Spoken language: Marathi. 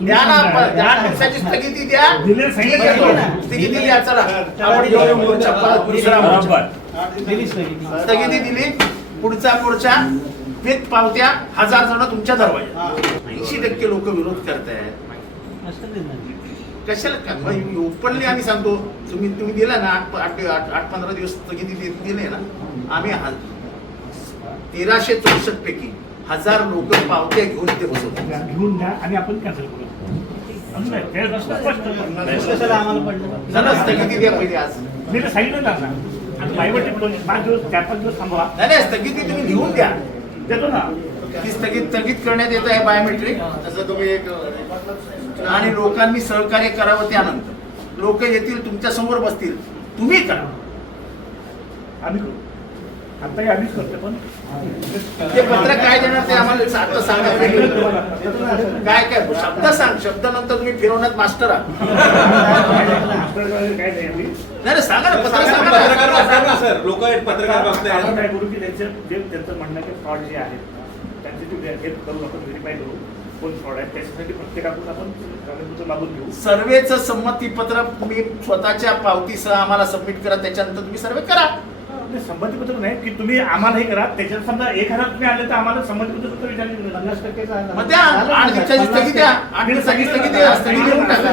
द्या ना, 10 दिवसाची स्थगिती द्या. स्थगिती द्या. चला आपण घेऊन मोर्चा परत दुसरा मोर्चा. स्थगिती दिली. पुढच्या फेक पावत्या 1000 जण तुमच्या दरवाजा. 80% लोक विरोध करतायत. कशाला ओपनली आम्ही सांगतो. तुम्ही दिला ना 8-15 दिवस स्थगिती दिले ना. आम्ही 1364 पैकी 1000 लोक पावत्या घेऊन ते बसवतो. घेऊन द्या आणि आपण कॅन्सल करू. स्थगिती द्या पहिले. आज मी तर सांगितलं ना, बायोमेट्रिक 5 दिवस 4-5 दिवस थांबवा. नाही, स्थगिती तुम्ही घेऊन द्या. देतो ना. ती स्थगित करण्यात येत आहे बायोमेट्रिक. तसं तुम्ही एक आणि लोकांनी सहकार्य करावं. त्यानंतर लोक येतील, तुमच्या समोर बसतील, तुम्ही करा. आम्ही करू. आताही आम्हीच करतो. पण ते पत्र काय देणार ते आम्हाला आता सांगायला पाहिजे. काय शब्द सांग. शब्द नंतर तुम्ही फिरवण्यात मास्टर आहात. काय नाही आम्ही नाही सांगा ना. पत्र सांगा. सर लोक पत्रकार आपण काय करू की त्यांचं म्हणणं की फ्रॉड जे आहेत त्यांची हे करू, आपण व्हेरीफाय करू कोण फ्रॉड आहे. त्याच्यासाठी प्रत्येकाकडून आपण कागदपत्र मागून घेऊ. सर्वेचं संमतीपत्र तुम्ही स्वतःच्या पावतीसह आम्हाला सबमिट करा. त्याच्यानंतर तुम्ही सर्वे करा. संमतीपत्र नाही की तुम्ही आम्हाला हे करा. त्याच्यात समजा 1000 तुम्ही आले तर आम्हाला संमतीपत्र विचारले 50% मग द्या. 8 दिवसाची स्थगिती द्या. 8 दिवसाची स्थगिती द्या. स्थगिती देऊन टाका.